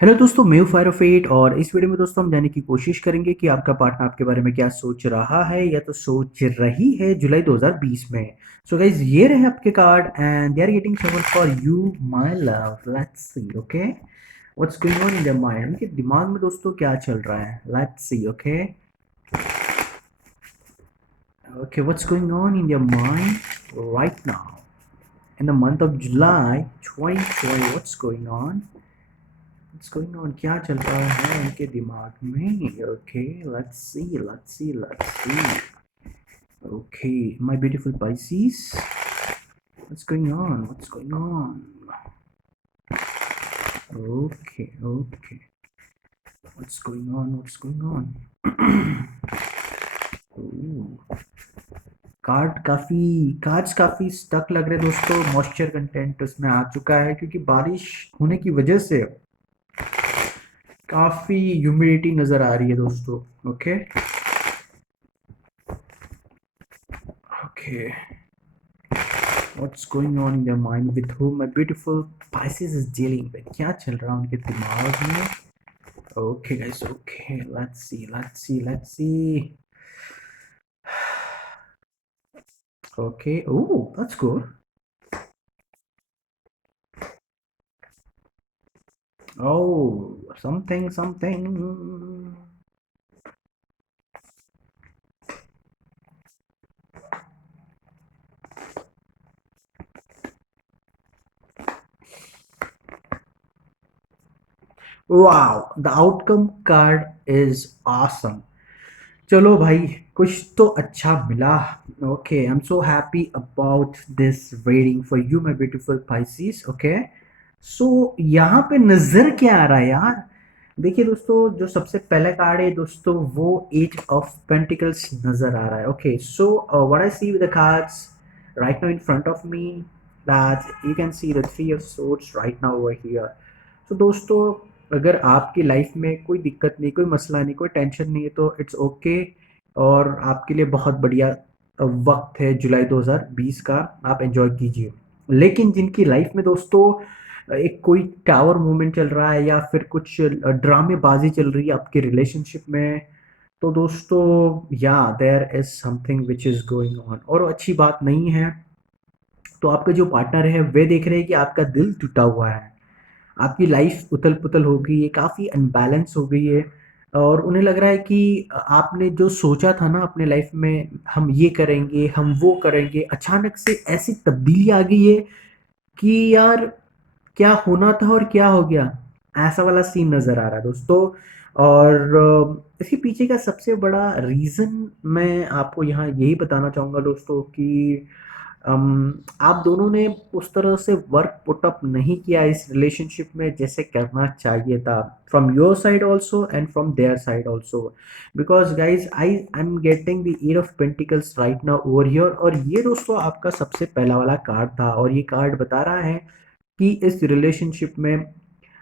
Hello दोस्तों, मैं हूं फायर ऑफ एट और इस वीडियो में दोस्तों हम जानने की कोशिश करेंगे कि आपका पार्टनर आपके बारे में क्या सोच रहा है या तो सोच रही है जुलाई 2020 में। सो गाइज, ये रहे आपके card and they are getting someone for you my love. Let's see. Okay, what's going on in their mind, उनके दिमाग में दोस्तों क्या चल रहा है। Let's see. Okay okay, what's going on in their mind right now in the month of July 2020। What's going on, what's going on, क्या चल रहा है उनके दिमाग में। Okay, let's see, let's see, let's see. Okay, my beautiful Pisces, what's going on, what's going on. Okay, okay, what's going on, what's going on. Card काफी stuck लग रहे दोस्तों। मॉइस्चर कंटेंट उसमें आ चुका है क्योंकि बारिश होने की वजह से काफी ह्यूमिडिटी नजर आ रही है दोस्तों। Okay okay, what's going on in their mind, with whom my beautiful Pisces is dealing with, क्या चल रहा है उनके दिमाग में। Okay guys, okay, let's see, let's see, let's see. Okay, oh, that's good. Oh, something. Wow, the outcome card is awesome. चलो भाई, कुछ तो अच्छा मिला। Okay, I am so happy about this reading for you my beautiful Pisces. Okay, so यहाँ पे नजर क्या आ रहा है यार। देखिए दोस्तों, जो सबसे पहला कार्ड है दोस्तों वो एज ऑफ पेंटिकल्स नजर आ रहा है। Okay, so what I see with the cards right now in front of me, that you can see the three of swords right now over here. तो दोस्तों, अगर आपकी लाइफ में कोई दिक्कत नहीं, कोई मसला नहीं, कोई टेंशन नहीं है तो इट्स ओके। और आपके लिए बहुत बढ़िया वक्त है जुलाई 2020 का, आप एंजॉय कीजिए। लेकिन जिनकी लाइफ में दोस्तों एक कोई टावर मूवमेंट चल रहा है या फिर कुछ ड्रामेबाजी चल रही है आपके रिलेशनशिप में, तो दोस्तों या there is something which is going on और वो अच्छी बात नहीं है। तो आपके जो पार्टनर है वे देख रहे हैं कि आपका दिल टूटा हुआ है, आपकी लाइफ उथल पुथल हो गई है, काफ़ी अनबैलेंस हो गई है। और उन्हें लग रहा है कि आपने जो सोचा था ना अपने लाइफ में, हम ये करेंगे, हम वो करेंगे, अचानक से ऐसी तब्दीली आ गई है कि यार क्या होना था और क्या हो गया, ऐसा वाला सीन नज़र आ रहा है दोस्तों। और इसके पीछे का सबसे बड़ा रीज़न मैं आपको यहाँ यही बताना चाहूँगा दोस्तों कि आप दोनों ने उस तरह से वर्क पुट अप नहीं किया इस रिलेशनशिप में जैसे करना चाहिए था, from your side also and from their side also. Because guys I am getting the eight of pentacles right now over here, और ये दोस्तों आपका सबसे पहला वाला कार्ड था और ये कार्ड बता रहा है कि इस रिलेशनशिप में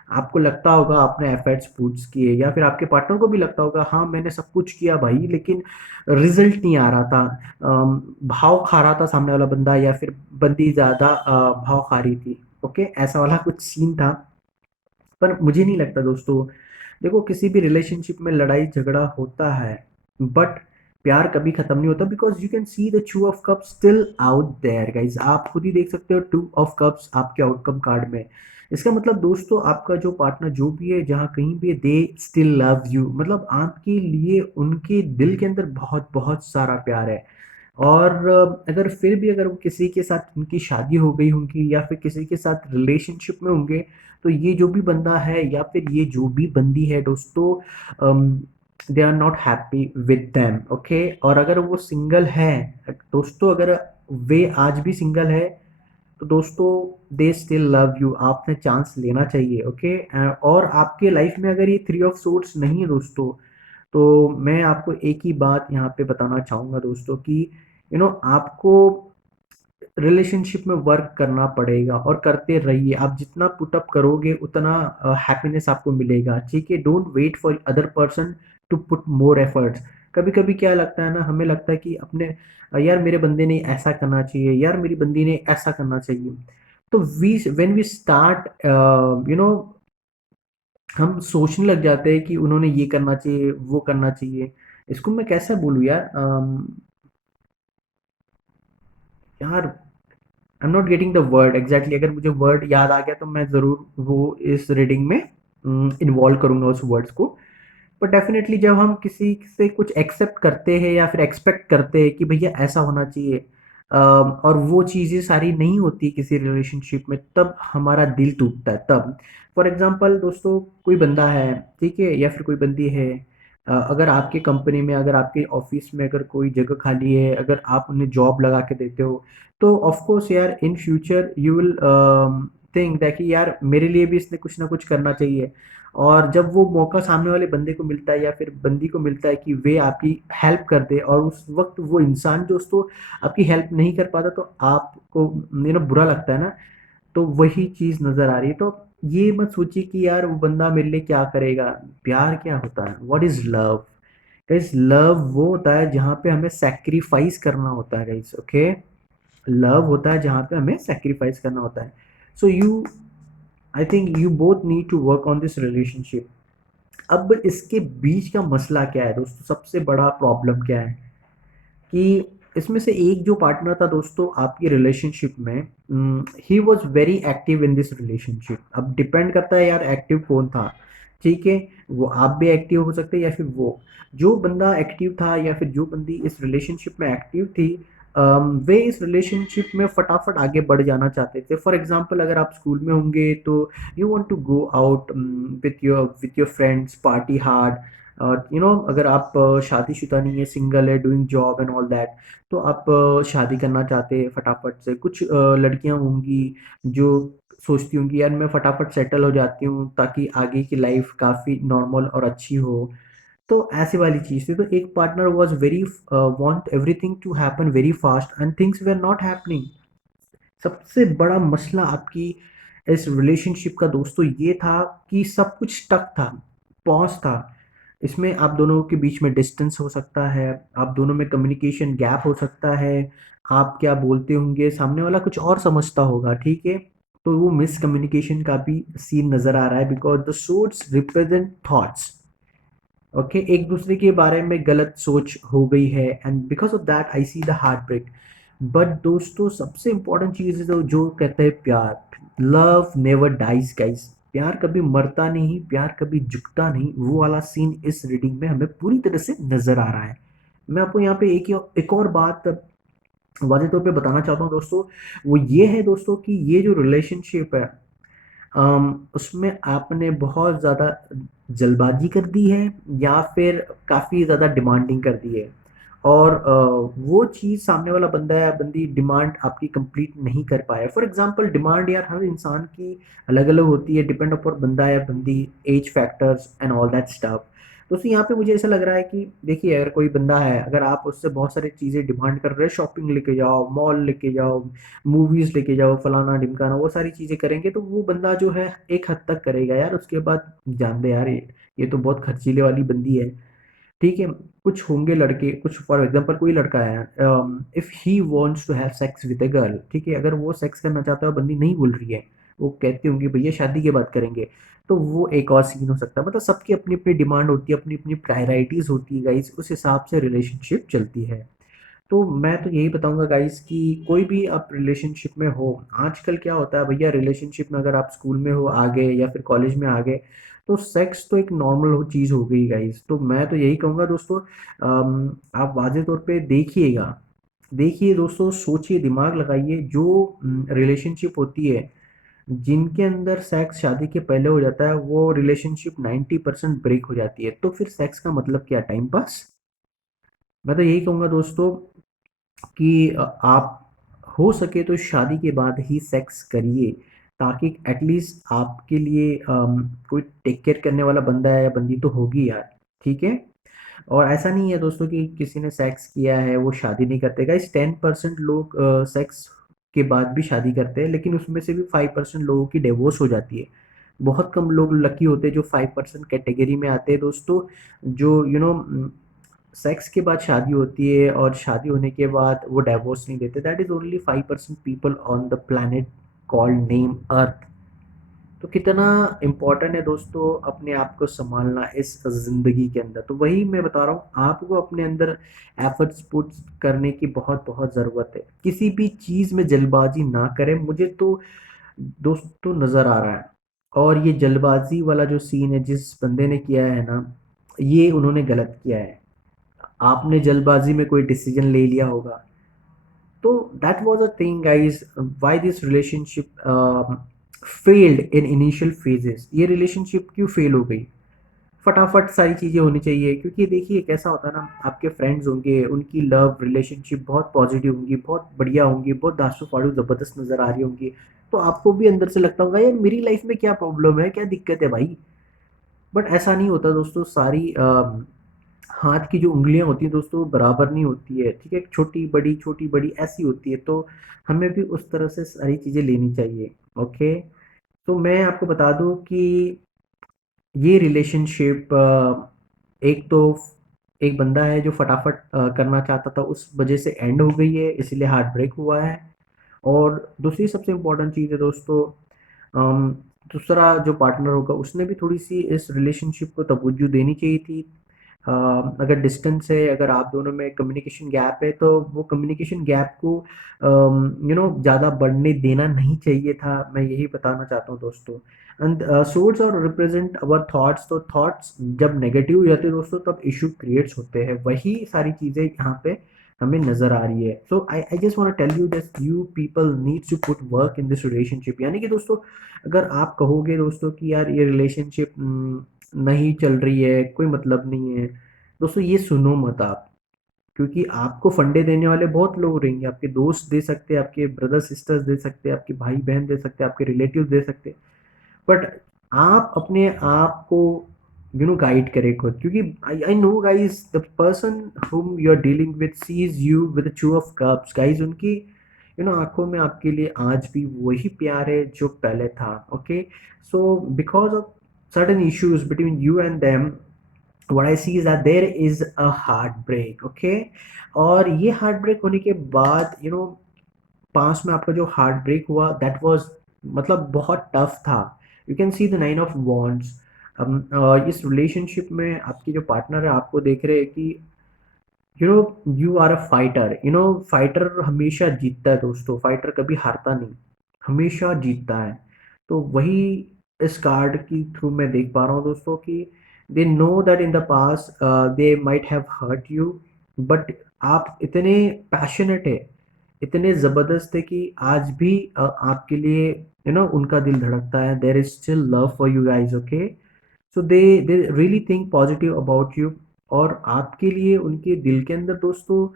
आपको लगता होगा आपने एफर्ट्स पुट्स किए, या फिर आपके पार्टनर को भी लगता होगा हाँ मैंने सब कुछ किया भाई, लेकिन रिजल्ट नहीं आ रहा था। भाव खा रहा था सामने वाला बंदा या फिर बंदी ज़्यादा भाव खा रही थी। ओके, ऐसा वाला कुछ सीन था। पर मुझे नहीं लगता दोस्तों, देखो किसी भी रिलेशनशिप में लड़ाई झगड़ा होता है बट प्यार कभी खत्म नहीं होता, because you can see the two of cups still out there guys. आप खुद ही देख सकते हो टू ऑफ कप्स आपके आउटकम कार्ड में। इसका मतलब दोस्तों आपका जो पार्टनर जो भी है जहाँ कहीं भी, दे स्टिल लव यू, मतलब आपके लिए उनके दिल के अंदर बहुत बहुत सारा प्यार है। और अगर फिर भी अगर वो किसी के साथ उनकी शादी हो गई होंगी या फिर किसी के साथ रिलेशनशिप में होंगे, तो ये जो भी बंदा है या फिर ये जो भी बंदी है दोस्तों, they are not happy with them. Okay, और अगर वो सिंगल है दोस्तों, अगर वे आज भी सिंगल है तो दोस्तों दे स्टिल लव यू, आपने चांस लेना चाहिए। ओके, और आपके लाइफ में अगर ये थ्री ऑफ सोर्ट्स नहीं है दोस्तों, तो मैं आपको एक ही बात यहाँ पे बताना चाहूँगा दोस्तों कि आपको रिलेशनशिप में वर्क करना पड़ेगा और करते रहिए। आप जितना पुटअप करोगे उतना हैप्पीनेस आपको मिलेगा। ठीक है, don't wait for other person to put more efforts. कभी कभी क्या लगता है ना, हमें लगता है कि अपने यार मेरे बंदे ने ऐसा करना चाहिए, यार मेरी बंदी ने ऐसा करना चाहिए। तो we when we start you know हम सोचने लग जाते हैं कि उन्होंने ये करना चाहिए, वो करना चाहिए। इसको मैं कैसे बोलूँ यार, यार I am not getting the word exactly. अगर मुझे वर्ड याद आ गया तो मैं ज़रूर वो इस रीडिंग में इन्वॉल्व करूंगा उस वर्ड्स को। पर डेफिनेटली जब हम किसी से कुछ एक्सेप्ट करते हैं या फिर एक्सपेक्ट करते हैं कि भैया ऐसा होना चाहिए, और वो चीज़ें सारी नहीं होती किसी रिलेशनशिप में, तब हमारा दिल टूटता है तब। फॉर एग्जांपल दोस्तों, कोई बंदा है, ठीक है, या फिर कोई बंदी है, अगर आपके कंपनी में, अगर आपके ऑफिस में अगर कोई जगह खाली है, अगर आप उन्हें जॉब लगा के देते हो, तो ऑफ कोर्स यार in future you will think that कि यार मेरे लिए भी इसने कुछ ना कुछ करना चाहिए। और जब वो मौका सामने वाले बंदे को मिलता है या फिर बंदी को मिलता है कि वे आपकी हेल्प कर दे, और उस वक्त वो इंसान दोस्तों आपकी हेल्प नहीं कर पाता, तो आपको बुरा लगता है ना। तो वही चीज़ नज़र आ रही है। तो ये मत सोचिए कि यार वो बंदा मेरे लिए क्या करेगा। प्यार क्या होता है, what is love? Guys, love वो होता है जहाँ पे हमें सैक्रिफाइस करना होता है गाइस, ओके। लव होता है जहाँ पे हमें सैक्रिफाइस करना होता है। So you, I think you both need to work on this relationship. अब इसके बीच का मसला क्या है दोस्तों, सबसे बड़ा प्रॉब्लम क्या है कि इसमें से एक जो पार्टनर था दोस्तों आपकी रिलेशनशिप में, he was very active in this relationship. अब डिपेंड करता है यार एक्टिव कौन था, ठीक है। वो आप भी एक्टिव हो सकते हैं या फिर वो जो बंदा एक्टिव था या फिर जो बंदी इस रिलेशनशिप में एक्टिव थी, वे इस रिलेशनशिप में फटाफट आगे बढ़ जाना चाहते थे। फॉर एग्जांपल, अगर आप स्कूल में होंगे तो you want to go out with your friends, party hard. और अगर आप शादीशुदा नहीं है, सिंगल है, doing job and all that, तो आप शादी करना चाहते हैं फटाफट से। कुछ लड़कियां होंगी जो सोचती होंगी यार मैं फटाफट सेटल हो जाती हूँ ताकि आगे की लाइफ काफ़ी नॉर्मल और अच्छी हो। तो ऐसी वाली चीज़ थी। तो एक partner was very want everything to happen very fast and things were not happening. सबसे बड़ा मसला आपकी इस रिलेशनशिप का दोस्तों ये था कि सब कुछ स्टक था, पॉज था। इसमें आप दोनों के बीच में डिस्टेंस हो सकता है, आप दोनों में कम्युनिकेशन गैप हो सकता है। आप क्या बोलते होंगे सामने वाला कुछ और समझता होगा, ठीक है। तो वो मिसकम्युनिकेशन का भी सीन नज़र आ रहा है, because the source represent thoughts, okay. एक दूसरे के बारे में गलत सोच हो गई है, and because of that I see the heartbreak. But दोस्तों सबसे इंपॉर्टेंट चीज़ है जो कहते हैं प्यार, लव नेवर डाइज गाइस। प्यार कभी मरता नहीं, प्यार कभी झुकता नहीं। वो वाला सीन इस रीडिंग में हमें पूरी तरह से नजर आ रहा है। मैं आपको यहाँ पे एक और बात वाजे तौर पे बताना चाहता हूँ दोस्तों। वो ये है दोस्तों कि ये जो रिलेशनशिप है, उसमें आपने बहुत ज़्यादा जल्दबाजी कर दी है या फिर काफ़ी ज़्यादा डिमांडिंग कर दी है। और वो चीज़ सामने वाला बंदा या बंदी डिमांड आपकी कंप्लीट नहीं कर पाया। फॉर एग्जांपल, डिमांड यार हर इंसान की अलग अलग होती है, डिपेंड अपॉन बंदा या बंदी, age factors and all that stuff. तो यहाँ पे मुझे ऐसा लग रहा है कि देखिए, अगर कोई बंदा है, अगर आप उससे बहुत सारी चीज़ें डिमांड कर रहे हैं, शॉपिंग लेके जाओ, मॉल लेके जाओ, मूवीज लेके जाओ, फलाना ढिमकाना, वो सारी चीजें करेंगे, तो वो बंदा जो है एक हद तक करेगा यार। उसके बाद जान दे यार, ये तो बहुत खर्चीले वाली बंदी है, ठीक है। कुछ होंगे लड़के, कुछ फॉर एग्जांपल कोई लड़का है, if he wants to have sex with a girl, ठीक है, अगर वो सेक्स करना चाहता है और बंदी नहीं बोल रही है, वो कहती होंगी भैया शादी के बाद करेंगे, तो वो एक और सीन हो सकता है। मतलब सबकी अपनी अपनी डिमांड होती है, अपनी अपनी प्रायोरिटीज होती है गाइस, उस हिसाब से रिलेशनशिप चलती है। तो मैं तो यही बताऊंगा गाइस कि कोई भी आप रिलेशनशिप में हो, आजकल क्या होता है भैया, रिलेशनशिप में अगर आप स्कूल में हो आगे या फिर कॉलेज में आगे, तो सेक्स तो एक नॉर्मल चीज़ हो गई गाइस। तो मैं तो यही कहूँगा दोस्तों, आप वाजे तौर पे देखिएगा, देखिए दोस्तों, सोचिए, दिमाग लगाइए। जो रिलेशनशिप होती है जिनके अंदर सेक्स शादी के पहले हो जाता है, वो रिलेशनशिप 90% ब्रेक हो जाती है। तो फिर सेक्स का मतलब क्या, टाइम पास? मैं तो यही कहूँगा दोस्तों कि आप हो सके तो शादी के बाद ही सेक्स करिए, ताकि एटलीस्ट आपके लिए कोई टेक केयर करने वाला बंदा है या बंदी तो होगी यार, ठीक है। और ऐसा नहीं है दोस्तों कि किसी ने सेक्स किया है वो शादी नहीं करते। गाइस, 10% लोग सेक्स के बाद भी शादी करते हैं, लेकिन उसमें से भी 5% लोगों की डिवोर्स हो जाती है। बहुत कम लोग लकी होते हैं जो 5% कैटेगरी में आते हैं दोस्तों, जो सेक्स के बाद शादी होती है और शादी होने के बाद वो डाइवोर्स नहीं देते। That is only 5% people on the planet called name Earth. तो कितना इम्पोर्टेंट है दोस्तों अपने आप को संभालना इस ज़िंदगी के अंदर। तो वही मैं बता रहा हूँ आपको अपने अंदर एफर्ट्स पुट करने की बहुत बहुत ज़रूरत है। किसी भी चीज़ में जल्दबाजी ना करें, मुझे तो दोस्तों नज़र आ रहा है। और ये जल्दबाजी वाला जो सीन है जिस बंदे ने किया है ना, ये उन्होंने गलत किया है। आपने जल्दबाजी में कोई डिसीजन ले लिया होगा। तो that was a thing guys, why this relationship failed in initial phases. ये रिलेशनशिप क्यों फेल हो गई? फटाफट सारी चीज़ें होनी चाहिए, क्योंकि देखिए कैसा होता है ना, आपके फ्रेंड्स होंगे, उनकी लव रिलेशनशिप बहुत पॉजिटिव होंगी, बहुत बढ़िया होंगी, बहुत दासू फाड़ू ज़बरदस्त नज़र आ रही होंगी। तो आपको भी अंदर से लगता होगा यार मेरी लाइफ में क्या प्रॉब्लम है, क्या दिक्कत है भाई। बट ऐसा नहीं होता दोस्तों। सारी हाथ की जो उँगलियाँ होती हैं दोस्तों बराबर नहीं होती है, ठीक है? छोटी बड़ी ऐसी होती है। तो हमें भी उस तरह से सारी चीज़ें लेनी चाहिए। ओके। तो मैं आपको बता दूं कि ये रिलेशनशिप एक तो एक बंदा है जो फटाफट करना चाहता था, उस वजह से एंड हो गई है, इसीलिए हार्ट ब्रेक हुआ है। और दूसरी सबसे इम्पोर्टेंट चीज़ है दोस्तों, अम, दूसरा जो पार्टनर होगा उसने भी थोड़ी सी इस रिलेशनशिप को तवज्जो देनी चाहिए थी। अगर डिस्टेंस है, अगर आप दोनों में कम्युनिकेशन गैप है, तो वो कम्युनिकेशन गैप को ज़्यादा बढ़ने देना नहीं चाहिए था। मैं यही बताना चाहता हूँ दोस्तों। एंड सोर्स और रिप्रेजेंट अवर थॉट्स। तो थॉट्स जब नेगेटिव हो जाते हैं दोस्तों तब इशू क्रिएट्स होते हैं। वही सारी चीज़ें यहाँ पे हमें नज़र आ रही है। So I just want tell you that you people needs to put work in this relationship. यानी कि दोस्तों अगर आप कहोगे दोस्तों कि यार ये रिलेशनशिप नहीं चल रही है, कोई मतलब नहीं है, दोस्तों ये सुनो मत आप। क्योंकि आपको फंडे देने वाले बहुत लोग रहेंगे, आपके दोस्त दे सकते हैं, आपके ब्रदर सिस्टर्स दे सकते हैं, आपके भाई बहन दे सकते हैं, आपके रिलेटिव दे सकते हैं। बट आप अपने आप को गाइड करें खुद। क्योंकि I know guys the person whom you are dealing with sees you with two of cups guys. उनकी आंखों में आपके लिए आज भी वही प्यार है जो पहले था। Okay. So because of certain issues between you and them, what I see is that there is a heartbreak. Okay। और ये हार्ट ब्रेक होने के बाद पास में आपका जो हार्ट ब्रेक हुआ दैट वाज मतलब बहुत टफ था। You can see the nine of wands. इस रिलेशनशिप में आपकी जो पार्टनर है आपको देख रहे हैं कि you are a fighter. Fighter हमेशा जीतता है दोस्तों, फाइटर कभी हारता नहीं, हमेशा जीतता है। तो वही इस कार्ड की थ्रू मैं देख पा रहा हूँ दोस्तों कि they know that in the past they might have hurt you, but आप इतने पैशनेट है, इतने ज़बरदस्त है कि आज भी आपके लिए उनका दिल धड़कता है। There is still love for you guys. Okay. So they really think positive about you. और आपके लिए उनके दिल के अंदर दोस्तों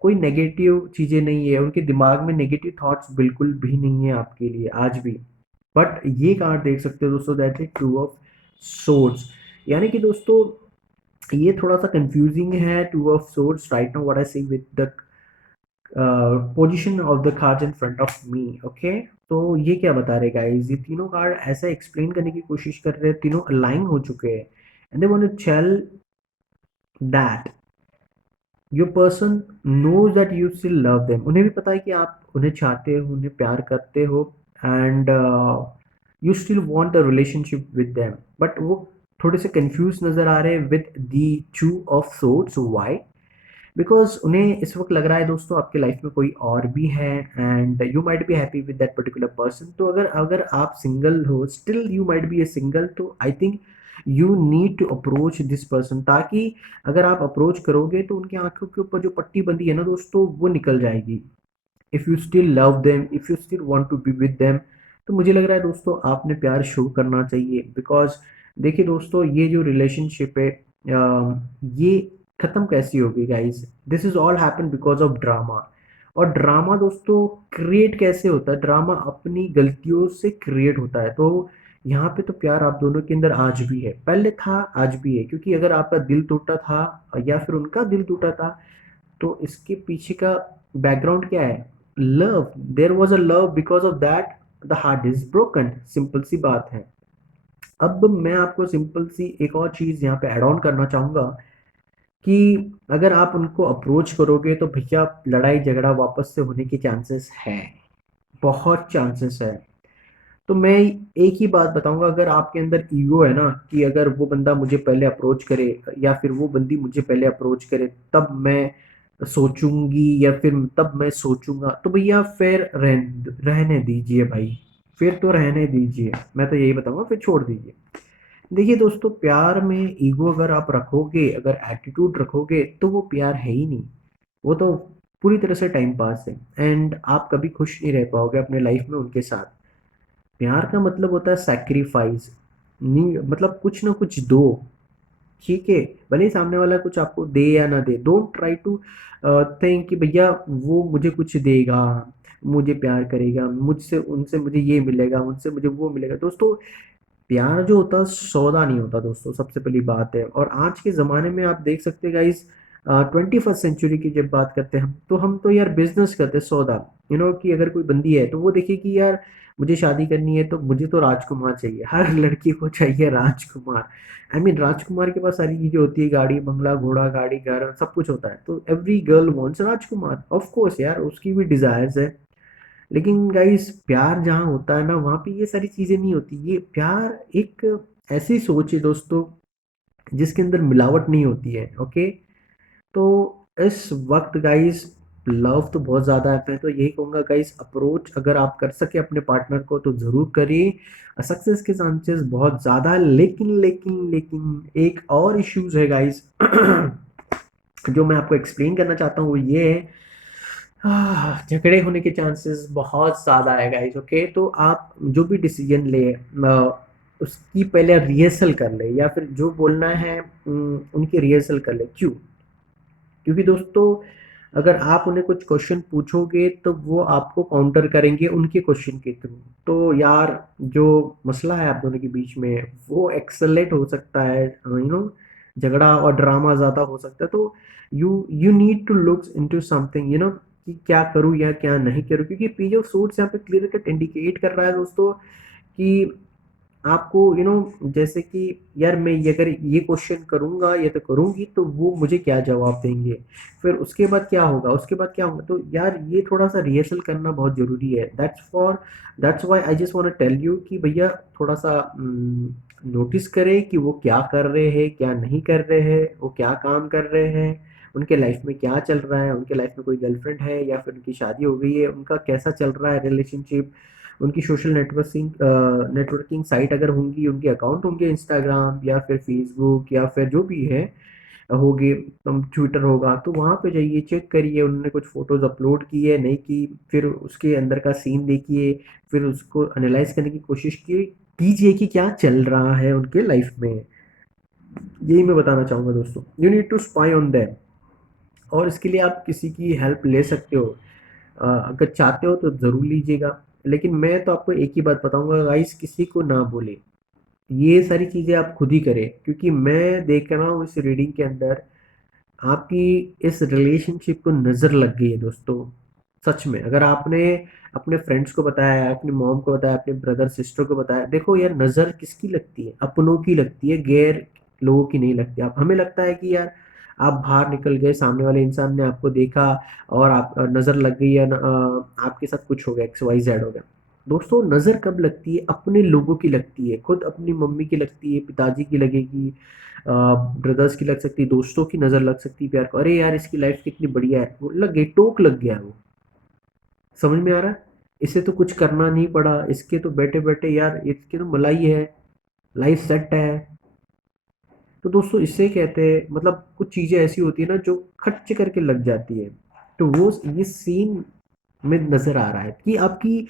कोई नेगेटिव चीज़ें नहीं है, उनके दिमाग में नेगेटिव थॉट्स बिल्कुल भी नहीं है आपके लिए आज भी। बट ये कार्ड देख सकते हो दोस्तों, that is two of swords. यानी कि दोस्तों ये थोड़ा सा कंफ्यूजिंग है। Two of swords right now what I see with the position of the cards in front of me. Okay. तो ये क्या बता रहे गाइस, ये तीनों कार्ड ऐसा एक्सप्लेन करने की कोशिश कर रहे हैं, तीनों अलाइन हो चुके हैं and they want to tell that your person knows that you still love them. उन्हें भी पता है कि आप उन्हें चाहते हो, उन्हें प्यार करते हो, and you still want the relationship with them. But वो थोड़े से कंफ्यूज नजर आ रहे हैं with the to of swords. Why? Because उन्हें इस वक्त लग रहा है दोस्तों आपके लाइफ में कोई और भी है and you might be happy with that particular person. तो अगर अगर आप सिंगल हो, still you might be a single, तो I think you need to approach this person. ताकि अगर आप अप्रोच करोगे तो उनकी आंखों के ऊपर जो पट्टी बंधी है ना दोस्तों वो निकल जाएगी। If you still love them, if you still want to be with them, तो मुझे लग रहा है दोस्तों आपने प्यार शो करना चाहिए। बिकॉज देखिए दोस्तों ये जो रिलेशनशिप है ये ख़त्म कैसी होगी guys? This is all happen because of drama. और ड्रामा दोस्तों क्रिएट कैसे होता है? ड्रामा अपनी गलतियों से क्रिएट होता है। तो यहाँ पे तो प्यार आप दोनों के अंदर आज भी है, पहले था, आज भी है। क्योंकि अगर आपका दिल टूटा था या फिर उनका दिल टूटा था, तो इसके पीछे का बैकग्राउंड क्या है? Love. There was a love, because of that the heart is broken. Simple सी बात है। अब मैं आपको सिंपल सी एक और चीज यहाँ पे ऐड ऑन करना चाहूंगा कि अगर आप उनको अप्रोच करोगे तो भैया लड़ाई झगड़ा वापस से होने के चांसेस हैं, बहुत चांसेस है। तो मैं एक ही बात बताऊंगा, अगर आपके अंदर ईगो है ना कि अगर वो बंदा मुझे पहले अप्रोच करे या फिर वो बंदी मुझे पहले अप्रोच करे तब मैं सोचूंगी या फिर तब मैं सोचूंगा, तो भैया फिर रहने दीजिए भाई, फिर तो रहने दीजिए, मैं तो यही बताऊंगा, फिर छोड़ दीजिए। देखिए दोस्तों, प्यार में ईगो अगर आप रखोगे, अगर एटीट्यूड रखोगे, तो वो प्यार है ही नहीं, वो तो पूरी तरह से टाइम पास है, एंड आप कभी खुश नहीं रह पाओगे अपने लाइफ में उनके साथ। प्यार का मतलब होता है सैक्रिफाइस, नहीं मतलब कुछ ना कुछ दो, ठीक है, भले ही सामने वाला कुछ आपको दे या ना दे, डोंट ट्राई टू थिंक कि भैया वो मुझे कुछ देगा, मुझे प्यार करेगा, मुझसे उनसे मुझे ये मिलेगा, उनसे मुझे वो मिलेगा। दोस्तों, प्यार जो होता है सौदा नहीं होता दोस्तों, सबसे पहली बात है। और आज के ज़माने में आप देख सकते हैं गाइस, 21st सेंचुरी की जब बात करते हैं हम तो यार बिजनेस करते हैं, सौदा। कि अगर कोई बंदी है तो वो देखिए कि यार मुझे शादी करनी है तो मुझे तो राजकुमार चाहिए, हर लड़की को चाहिए राजकुमार। राजकुमार के पास सारी चीजें होती है, गाड़ी बंगला घोड़ा गाड़ी घर सब कुछ होता है, तो every girl wants Rajkumar, of course यार उसकी भी डिजायर्स है। लेकिन गाइस, प्यार जहाँ होता है ना वहाँ पे ये सारी चीज़ें नहीं होती। ये प्यार एक ऐसी सोच है दोस्तों जिसके अंदर मिलावट नहीं होती है, ओके। तो इस वक्त गाइस, लव तो बहुत ज़्यादा है, मैं तो यही कहूँगा गाइस, अप्रोच अगर आप कर सके अपने पार्टनर को तो ज़रूर करिए, सक्सेस के चांसेस बहुत ज़्यादा है। लेकिन एक और इश्यूज है गाइस जो मैं आपको एक्सप्लेन करना चाहता हूँ, वो ये है, झगड़े होने के चांसेस बहुत ज़्यादा है गाइस, ओके। तो आप जो भी डिसीजन ले, उसकी पहले रिहर्सल कर ले, या फिर जो बोलना है उनकी रिहर्सल कर ले। क्यों? क्योंकि दोस्तों, अगर आप उन्हें कुछ क्वेश्चन पूछोगे तो वो आपको काउंटर करेंगे उनके क्वेश्चन के थ्रू। तो यार, जो मसला है आप दोनों के बीच में वो एक्सेलेट हो सकता है, झगड़ा और ड्रामा ज़्यादा हो सकता है। तो you need to look into something, कि क्या करूँ या क्या नहीं करूँ, क्योंकि पेज ऑफ सूट्स यहाँ पे क्लियर कट इंडिकेट कर रहा है दोस्तों कि आपको जैसे कि यार मैं ये अगर ये क्वेश्चन करूंगा या तो करूंगी तो वो मुझे क्या जवाब देंगे, फिर उसके बाद क्या होगा, उसके बाद क्या होगा। तो यार ये थोड़ा सा रिहर्सल करना बहुत जरूरी है। That's why I just want to tell you कि भैया थोड़ा सा नोटिस करें कि वो क्या कर रहे हैं, क्या नहीं कर रहे हैं, वो क्या काम कर रहे हैं, उनके लाइफ में क्या चल रहा है, उनके लाइफ में कोई गर्लफ्रेंड है या फिर उनकी शादी हो गई है, उनका कैसा चल रहा है रिलेशनशिप, उनकी सोशल नेटवर्किंग साइट अगर होंगी, उनके अकाउंट होंगे इंस्टाग्राम या फिर फेसबुक या फिर जो भी है होगी, ट्विटर होगा, तो वहाँ पे जाइए, चेक करिए उन्होंने कुछ फोटोज अपलोड की है नहीं की, फिर उसके अंदर का सीन देखिए, फिर उसको एनालाइज करने की कोशिश कीजिए कि क्या चल रहा है उनके लाइफ में। यही मैं बताना चाहूँगा दोस्तों, you need to spy on them. और इसके लिए आप किसी की हेल्प ले सकते हो, अगर चाहते हो तो ज़रूर लीजिएगा। लेकिन मैं तो आपको एक ही बात बताऊंगा गाइस, किसी को ना बोले, ये सारी चीज़ें आप खुद ही करें, क्योंकि मैं देख रहा हूँ इस रीडिंग के अंदर आपकी इस रिलेशनशिप को नज़र लग गई है दोस्तों। सच में, अगर आपने अपने फ्रेंड्स को बताया, अपनी मॉम को बताया, अपने ब्रदर सिस्टर को बताया, देखो यार नज़र किसकी लगती है, अपनों की लगती है, गैर लोगों की नहीं लगती। आप हमें लगता है कि यार आप बाहर निकल गए, सामने वाले इंसान ने आपको देखा और आप नज़र लग गई, या आपके साथ कुछ हो गया, एक्स वाई जेड हो गया। दोस्तों, नज़र कब लगती है? अपने लोगों की लगती है, खुद अपनी मम्मी की लगती है, पिताजी की लगेगी, ब्रदर्स की लग सकती है, दोस्तों की नज़र लग सकती है प्यार को, अरे यार इसकी लाइफ कितनी बढ़िया है, वो लग गई, टोक लग गया वो। समझ में आ रहा है? इसे तो कुछ करना नहीं पड़ा, इसके तो बैठे बैठे यार इसके तो मलाई है, लाइफ सेट है। तो दोस्तों, इससे कहते हैं मतलब कुछ चीज़ें ऐसी होती है ना जो खर्च करके लग जाती है। तो वो ये सीन में नज़र आ रहा है कि आपकी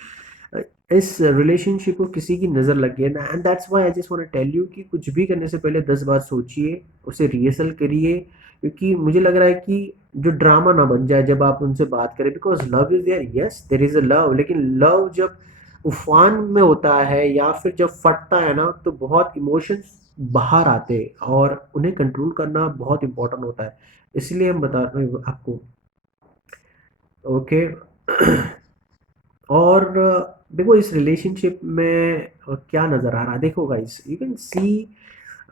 अ, इस रिलेशनशिप को किसी की नज़र लग गई है ना, and that's why I just want to tell you कि कुछ भी करने से पहले 10 बार सोचिए, उसे रिहर्सल करिए, क्योंकि मुझे लग रहा है कि जो ड्रामा ना बन जाए जब आप उनसे बात करें, because love is there, yes there is a love, लेकिन लव जब उफान में होता है या फिर जब फटता है ना, तो बहुत इमोशंस बाहर आते हैं और उन्हें कंट्रोल करना बहुत इंपॉर्टेंट होता है। इसलिए हम बता रहे हैं आपको, ओके। और देखो इस रिलेशनशिप में क्या नजर आ रहा है, देखो guys, you can C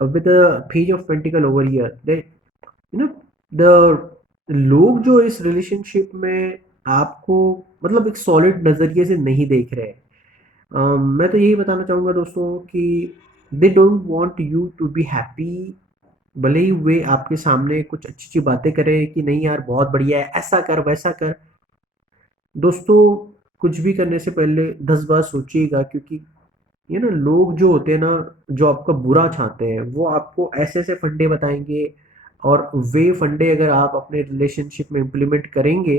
with the page of pentacle over here that the लोग जो इस रिलेशनशिप में आपको मतलब एक सॉलिड नजरिए से नहीं देख रहे हैं, मैं तो यही बताना चाहूँगा दोस्तों कि they don't want you to be happy. भले ही वे आपके सामने कुछ अच्छी अच्छी बातें करें कि नहीं यार बहुत बढ़िया है, ऐसा कर वैसा कर। दोस्तों, कुछ भी करने से पहले 10 बार सोचिएगा, क्योंकि ये ना लोग जो होते हैं ना, जो आपका बुरा चाहते हैं, वो आपको ऐसे ऐसे फंडे बताएंगे। और वे फंडे अगर आप अपने रिलेशनशिप में इम्प्लीमेंट करेंगे,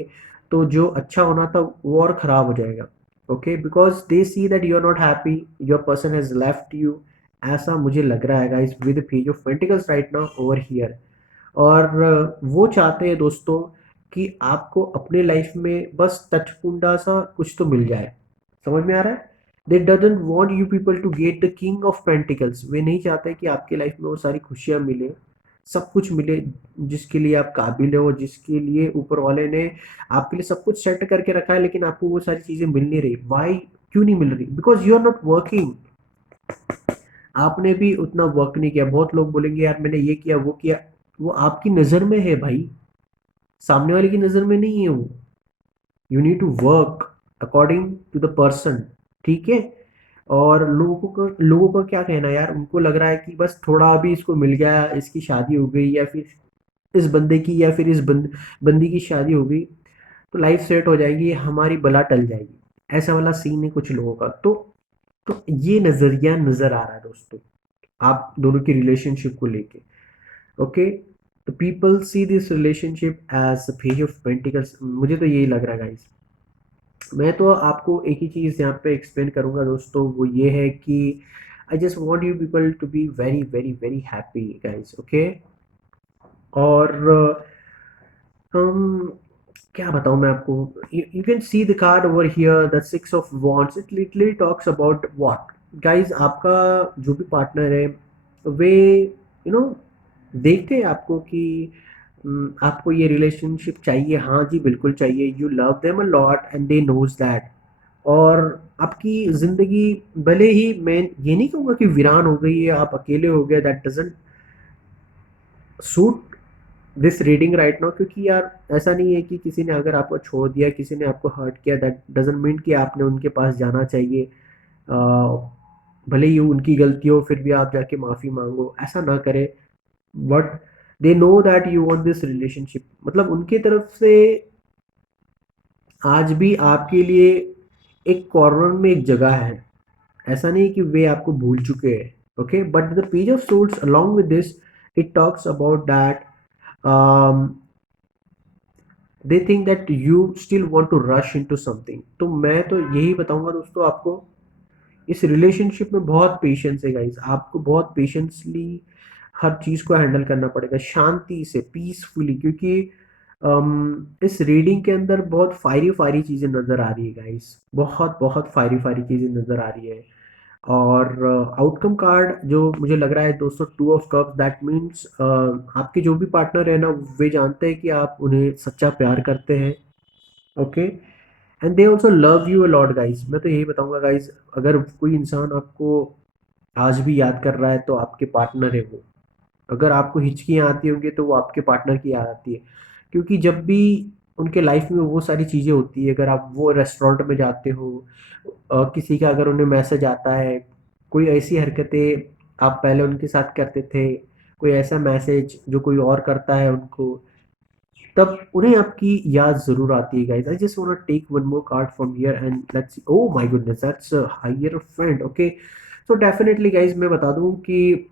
तो जो अच्छा होना था वो और ख़राब हो जाएगा। Okay, because they see that you are not happy, your person has left you. ऐसा मुझे लग रहा है guys with page of pentacles right now over here. और वो चाहते हैं दोस्तों कि आपको अपने लाइफ में बस टचकुंडा सा कुछ तो मिल जाए। समझ में आ रहा है? They doesn't want you people to get the king of pentacles. वे नहीं चाहते कि आपके लाइफ में वो सारी खुशियां मिले, सब कुछ मिले जिसके लिए आप काबिल हो, जिसके लिए ऊपर वाले ने आपके लिए सब कुछ सेट करके रखा है, लेकिन आपको वो सारी चीजें मिल नहीं रही। वाई? क्यों नहीं मिल रही? Because you are not working. आपने भी उतना वर्क नहीं किया। बहुत लोग बोलेंगे यार मैंने ये किया वो किया, वो आपकी नज़र में है भाई, सामने वाले की नज़र में नहीं है वो। You need to work according to the person. ठीक है? और लोगों का क्या कहना है यार, उनको लग रहा है कि बस थोड़ा अभी इसको मिल गया, इसकी शादी हो गई, या फिर इस बंदे की या फिर इस बंदी की शादी हो गई तो लाइफ सेट हो जाएगी, हमारी बला टल जाएगी। ऐसा वाला सीन है कुछ लोगों का। तो ये नजरिया नजर आ रहा है दोस्तों, आप दोनों की रिलेशनशिप को लेके। ओके, तो people see this relationship as a page of pentacles. मुझे तो यही लग रहा है गाइस। मैं तो आपको एक ही चीज़ यहाँ पे एक्सप्लेन करूँगा दोस्तों, वो ये है कि I just want you people to be very very very happy guys. Okay, और हम क्या बताऊँ मैं आपको। You can see the card over here, the six of wands. It literally talks about what guys, आपका जो भी पार्टनर है, वे यू नो देखते हैं आपको कि आपको ये रिलेशनशिप चाहिए। हाँ जी, बिल्कुल चाहिए। You love them a lot and they know that. और आपकी ज़िंदगी भले ही, मैं ये नहीं कहूँगा कि वीरान हो गई है, आप अकेले हो गए, that doesn't suit this reading right now. क्योंकि यार ऐसा नहीं है कि किसी ने अगर आपको छोड़ दिया, किसी ने आपको हर्ट किया, दैट डजंट मीन कि आपने उनके पास जाना चाहिए। भले ही उनकी गलती हो, फिर भी आप जाके माफ़ी मांगो, ऐसा ना करें। But they know that you want this relationship. मतलब उनके तरफ से आज भी आपके लिए एक कॉर्नर में एक जगह है। ऐसा नहीं कि वे आपको भूल चुके हैं। Okay, but the page of swords along with this, it talks about that um, they think that you still want to rush into something। तो मैं तो यही बताऊंगा दोस्तों आपको, इस रिलेशनशिप में बहुत पेशेंस है गाइस। आपको बहुत पेशेंसली हर चीज़ को हैंडल करना पड़ेगा, शांति से, पीसफुली। क्योंकि इस रीडिंग के अंदर बहुत फायरी फायरी चीज़ें नज़र आ रही है गाइस, बहुत बहुत फायरी फायरी चीज़ें नज़र आ रही है। और आउटकम कार्ड जो मुझे लग रहा है दोस्तों, to of cups, that means आपके जो भी पार्टनर है ना, वे जानते हैं कि आप उन्हें सच्चा प्यार करते हैं। Okay, and they also love you a lot guys. मैं तो यही बताऊंगा गाइज, अगर कोई इंसान आपको आज भी याद कर रहा है तो आपके पार्टनर है वो। अगर आपको हिचकियाँ आती होंगी तो वो आपके पार्टनर की याद आती है। क्योंकि जब भी उनके लाइफ में वो सारी चीज़ें होती है, अगर आप वो रेस्टोरेंट में जाते हो, किसी का अगर उन्हें मैसेज आता है, कोई ऐसी हरकतें आप पहले उनके साथ करते थे, कोई ऐसा मैसेज जो कोई और करता है उनको, तब उन्हें आपकी याद ज़रूर आती है guys. I just want to take one more card from here and let's see. Oh my goodness, that's higher friend. Okay, so definitely guys मैं बता दूं कि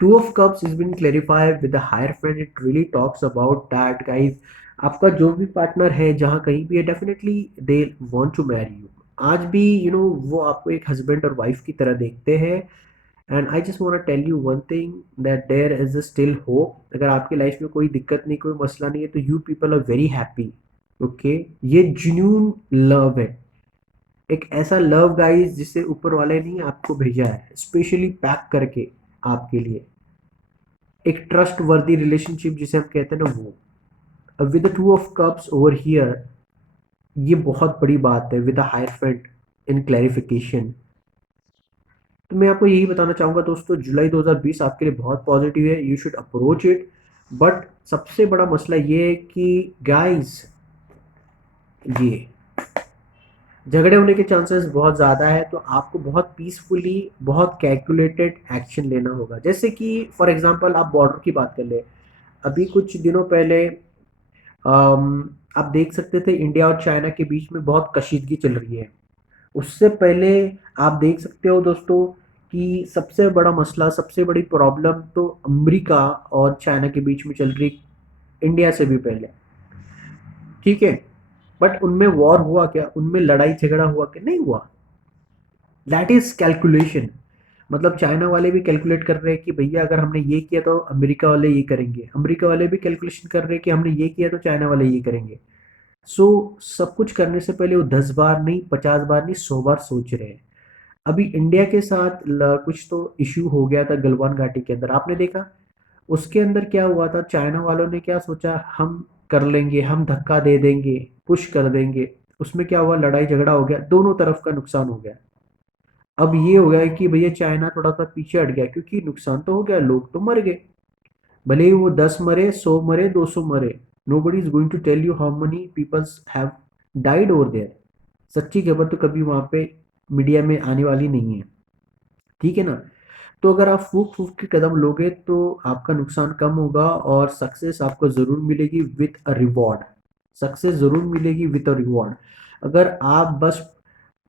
two of cups is been clarified with the higher friend. It really talks about that guys, आपका जो भी partner है जहाँ कहीं भी है, definitely they want to marry you. आज भी वो आपको एक हस्बैंड और वाइफ की तरह देखते हैं। And I just want tell you one thing, that there is a still hope. अगर आपकी लाइफ में कोई दिक्कत नहीं, कोई मसला नहीं है, तो you people are very happy. Okay, ये जेन्यून लव है। एक ऐसा लव गाइस जिसे ऊपर वाले ने आपको भेजा है स्पेशली पैक करके आपके लिए। एक ट्रस्ट वर्दी रिलेशनशिप जिसे हम कहते हैं ना, वो with the two of cups over here, ये बहुत बड़ी बात है with higher friend in clarification. तो मैं आपको यही बताना चाहूँगा दोस्तों, जुलाई 2020 आपके लिए बहुत पॉजिटिव है, you should approach it. But सबसे बड़ा मसला ये है कि गाइस, ये झगड़े होने के चांसेस बहुत ज़्यादा है, तो आपको बहुत पीसफुली, बहुत कैलकुलेटेड एक्शन लेना होगा। जैसे कि फॉर एग्जांपल आप बॉर्डर की बात कर ले। अभी कुछ दिनों पहले आप देख सकते थे इंडिया और चाइना के बीच में बहुत कशीदगी चल रही है। उससे पहले आप देख सकते हो दोस्तों कि सबसे बड़ा मसला, सबसे बड़ी प्रॉब्लम तो अमेरिका और चाइना के बीच में चल रही, इंडिया से भी पहले। ठीक है, बट उनमें वॉर हुआ क्या, उनमें लड़ाई झगड़ा हुआ कि नहीं हुआ? That is calculation. मतलब चाइना वाले भी कैलकुलेट कर रहे हैं कि भैया अगर हमने ये किया तो अमेरिका वाले ये करेंगे, अमेरिका वाले भी कैलकुलेशन कर रहे हैं कि हमने ये किया तो चाइना वाले ये करेंगे। सो सब कुछ करने से पहले वो 10 बार नहीं, 50 बार नहीं, 100 बार सोच रहे हैं। अभी इंडिया के साथ कुछ तो इश्यू हो गया था गलवान घाटी के अंदर, आपने देखा। उसके अंदर क्या हुआ था, चाइना वालों ने क्या सोचा, हम कर लेंगे, हम धक्का दे देंगे, पुश कर देंगे। उसमें क्या हुआ, लड़ाई झगड़ा हो गया, दोनों तरफ का नुकसान हो गया। अब ये हो गया कि भैया चाइना थोड़ा सा पीछे हट गया, क्योंकि नुकसान तो हो गया, लोग तो मर गए। भले ही वो 10 मरे, 100 मरे, 200 मरे, nobody is going to tell you how many peoples have died over there. सच्ची खबर तो कभी वहां पे मीडिया में आने वाली नहीं है। ठीक है ना? तो अगर आप फूक फूक के कदम लोगे तो आपका नुकसान कम होगा और सक्सेस आपको ज़रूर मिलेगी विथ अ रिवॉर्ड। सक्सेस ज़रूर मिलेगी विथ अ रिवॉर्ड। अगर आप बस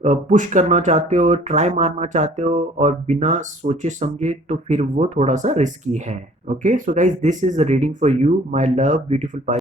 पुश करना चाहते हो, ट्राई मारना चाहते हो और बिना सोचे समझे, तो फिर वो थोड़ा सा रिस्की है। Okay, so guys, this is reading for you my love beautiful